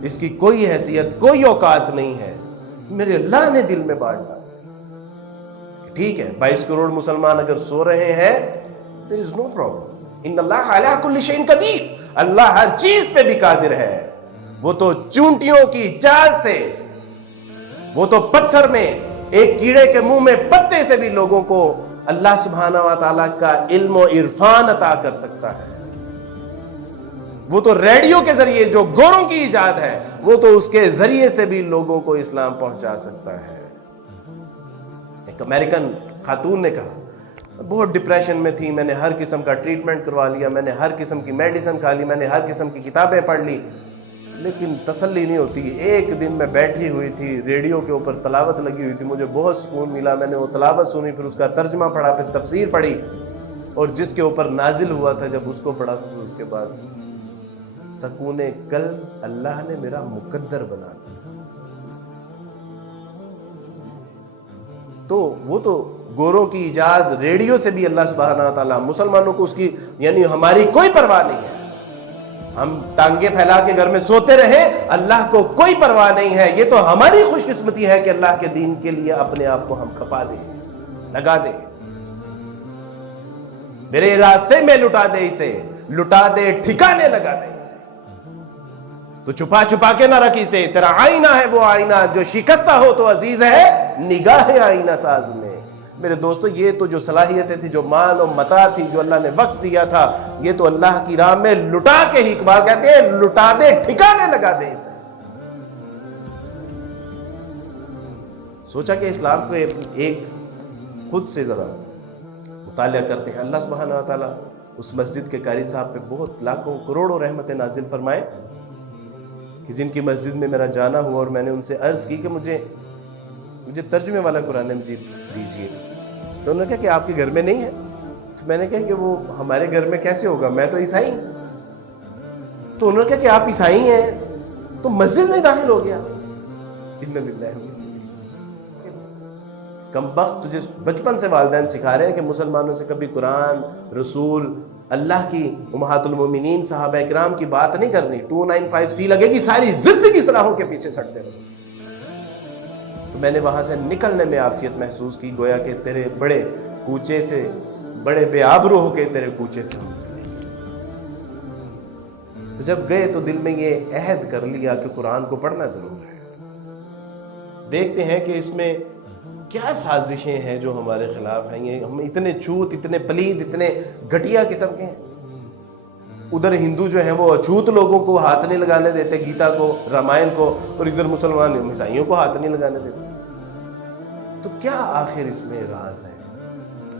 اس کی کوئی حیثیت کوئی اوقات نہیں ہے. میرے اللہ نے دل میں بات ڈال دی. ٹھیک ہے 22 کروڑ مسلمان اگر سو رہے ہیں there is no problem. ان اللہ علی کل شیء قدیر. اللہ ہر چیز پہ بھی قادر ہے. وہ تو چونٹیوں کی چال سے، وہ تو پتھر میں ایک کیڑے کے منہ میں پتے سے بھی لوگوں کو اللہ سبحانہ و تعالیٰ کا علم و عرفان عطا کر سکتا ہے. وہ تو ریڈیو کے ذریعے جو گوروں کی ایجاد ہے وہ تو اس کے ذریعے سے بھی لوگوں کو اسلام پہنچا سکتا ہے. ایک امریکن خاتون نے کہا بہت ڈپریشن میں تھی، میں نے ہر قسم کا ٹریٹمنٹ کروا لیا، میں نے ہر قسم کی میڈیسن کھا لی، میں نے ہر قسم کی کتابیں پڑھ لی، لیکن تسلی نہیں ہوتی. ایک دن میں بیٹھی ہوئی تھی، ریڈیو کے اوپر تلاوت لگی ہوئی تھی، مجھے بہت سکون ملا. میں نے وہ تلاوت سنی، پھر اس کا ترجمہ پڑھا، پھر تفسیر پڑھی، اور جس کے اوپر نازل ہوا تھا جب اس کو پڑھا تو اس کے بعد سکون قلب اللہ نے میرا مقدر بنا دیا. تو وہ تو گوروں کی ایجاد ریڈیو سے بھی اللہ سبحانہ و تعالیٰ مسلمانوں کو اس کی یعنی ہماری کوئی پرواہ نہیں ہے. ہم ٹانگے پھیلا کے گھر میں سوتے رہے، اللہ کو کوئی پرواہ نہیں ہے. یہ تو ہماری خوش قسمتی ہے کہ اللہ کے دین کے لیے اپنے آپ کو ہم کھپا دیں، لگا دیں. میرے راستے میں لٹا دے اسے، لٹا دے ٹھکانے لگا دے اسے. تو چھپا چھپا کے نہ رکھ اسے. تیرا آئینہ ہے وہ آئینہ جو شکستہ ہو تو عزیز ہے نگاہ آئینہ ساز میں. میرے دوستو یہ تو جو صلاحیتیں تھی، جو مال و متاع تھی، جو اللہ نے وقت دیا تھا، یہ تو اللہ کی راہ میں لٹا کے ہی اقبال کہتے ہیں لٹا دے ٹھکانے لگا دے اسے. سوچا کہ اسلام کو ایک خود سے ذرا مطالعہ کرتے ہیں. اللہ سبحانہ و تعالیٰ اس مسجد کے قاری صاحب پہ بہت لاکھوں کروڑوں رحمتیں نازل فرمائے کہ جن کی مسجد میں میرا جانا ہوا اور میں نے ان سے عرض کی کہ مجھے ترجمے والا قرآن مجید دیجیے. تو انہوں نے کہا کہ آپ کے گھر میں نہیں ہے. تو میں نے کہا کہ وہ ہمارے گھر میں کیسے ہوگا، میں تو عیسائی ہوں. تو انہوں نے کہا کہ آپ عیسائی ہیں تو مسجد میں داخل ہو گیا. کم بخت تجھے بچپن سے والدین سکھا رہے ہیں کہ مسلمانوں سے کبھی قرآن، رسول، اللہ کی امہات المومنین صحابہ اکرام کی بات نہیں کرنی. 295C لگے گی، ساری زندگی صلاحوں کے پیچھے سڑتے رہو. تو میں نے وہاں سے نکلنے میں عافیت محسوس کی، گویا کہ تیرے بڑے کوچے سے، بڑے بے آبرو ہو کے تیرے کوچے سے. تو جب گئے تو دل میں یہ عہد کر لیا کہ قرآن کو پڑھنا ضرور ہے. دیکھتے ہیں کہ اس میں کیا سازشیں ہیں جو ہمارے خلاف ہیں. یہ ہم اتنے چھوت، اتنے پلید، اتنے گھٹیا قسم کے ہیں. ادھر ہندو جو ہیں وہ اچھوت لوگوں کو ہاتھ نہیں لگانے دیتے، گیتا کو، رامائن کو، اور ادھر مسلمان عیسائیوں کو ہاتھ نہیں لگانے دیتے. تو کیا آخر اس میں راز ہے؟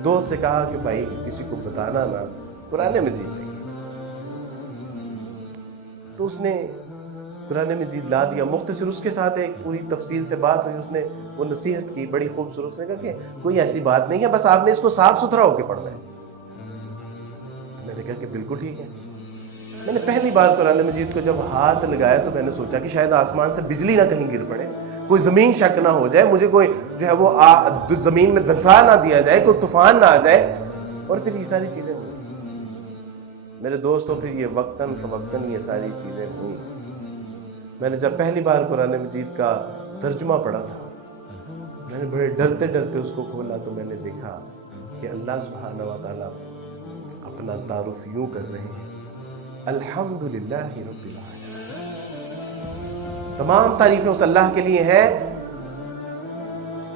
دوست سے کہا کہ بھائی کسی کو بتانا نا، قرآن مجید چاہیے. تو اس نے قرآن مجید لا دیا. مختصر اس کے ساتھ ایک پوری تفصیل سے بات ہوئی. اس نے وہ نصیحت کی بڑی خوبصورت. نے کہا کہ کوئی ایسی بات نہیں ہے، بس آپ نے اس کو صاف ستھرا ہو کے پڑھنا ہے. تو میں نے کہا کہ بالکل ٹھیک ہے. میں نے پہلی بار قرآن مجید کو جب ہاتھ لگایا تو میں نے سوچا کہ شاید آسمان سے بجلی نہ کہیں گر پڑے، کوئی زمین شک نہ ہو جائے، مجھے کوئی جو ہے وہ زمین میں دھنسا نہ دیا جائے، کوئی طوفان نہ آ جائے. اور پھر یہ ساری چیزیں ہوئی میرے دوستوں. پھر یہ وقتاً فوقتاً یہ ساری چیزیں ہوئی. میں نے جب پہلی بار قرآن مجید کا ترجمہ پڑھا تھا، میں نے بڑے ڈرتے ڈرتے اس کو کھولا تو میں نے دیکھا کہ اللہ سبحانہ و تعالیٰ اپنا تعارف یوں کر رہے ہیں، الحمدللہ رب العالمین. تمام تعریفیں اس اللہ کے لیے ہیں،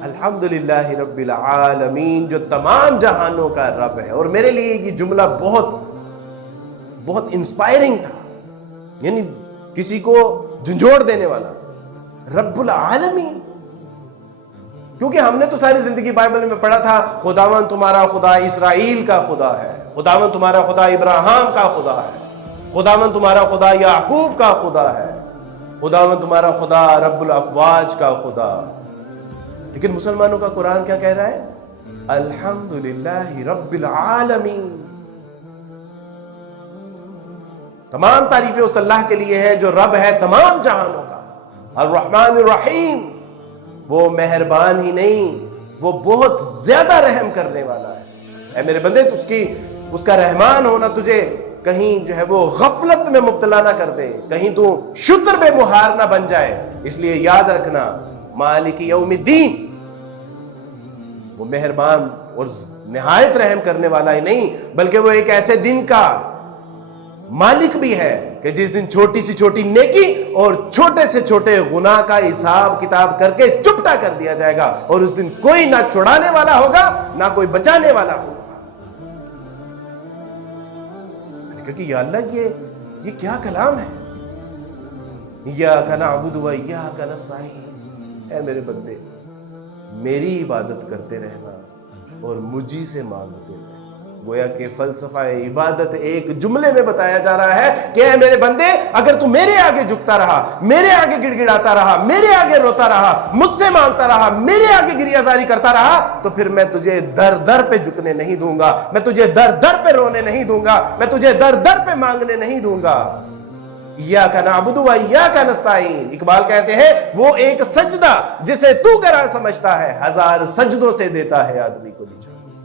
الحمدللہ رب العالمین، جو تمام جہانوں کا رب ہے. اور میرے لیے یہ جملہ بہت انسپائرنگ تھا، یعنی کسی کو جھنجھوڑ دینے والا. رب العالمین، کیونکہ ہم نے تو ساری زندگی بائبل میں پڑھا تھا خداوند تمہارا خدا اسرائیل کا خدا ہے، خداوند تمہارا خدا ابراہیم کا خدا ہے، خداوند تمہارا خدا یعقوب کا خدا ہے، خداوند تمہارا خدا رب الافواج کا خدا. لیکن مسلمانوں کا قرآن کیا کہہ رہا ہے؟ الحمدللہ رب العالمین. تمام تعریفیں اس اللہ کے لیے ہے جو رب ہے تمام جہانوں کا. الرحمن الرحیم، وہ مہربان ہی نہیں، وہ بہت زیادہ رحم کرنے والا ہے. اے میرے بندے، اس کا رحمان ہونا تجھے کہیں جو ہے وہ غفلت میں مبتلا نہ کر دے, کہیں تو شتر بے مہار نہ بن جائے. اس لیے یاد رکھنا مالک یوم الدین وہ مہربان اور نہایت رحم کرنے والا ہی نہیں بلکہ وہ ایک ایسے دن کا مالک بھی ہے کہ جس دن چھوٹی سی چھوٹی نیکی اور چھوٹے سے چھوٹے گناہ کا حساب کتاب کر کے چپٹا کر دیا جائے گا, اور اس دن کوئی نہ چھڑانے والا ہوگا نہ کوئی بچانے والا ہوگا. کیونکہ یا اللہ یہ کیا کلام ہے, ایاک نعبد و ایاک نستعین, اے میرے بندے میری عبادت کرتے رہنا اور مجھی سے مانگتے رہنا. گویا کہ فلسفہ عبادت ایک جملے میں بتایا جا رہا ہے کہ اے میرے بندے اگر تو میرے آگے جھکتا رہا, میرے آگے گڑ گڑاتا رہا, میرے آگے روتا رہا, مجھ سے مانگتا رہا, میرے آگے گریہ زاری کرتا رہا, تو پھر میں تجھے در در پہ جھکنے نہیں دوں گا, میں تجھے در در پہ رونے نہیں دوں گا, میں تجھے در در پہ مانگنے نہیں دوں گا. ایاک نعبد و ایاک نستعین, اقبال کہتے ہیں وہ ایک سجدہ جسے تو گراں سمجھتا ہے 1000 سجدوں سے دیتا ہے آدمی کو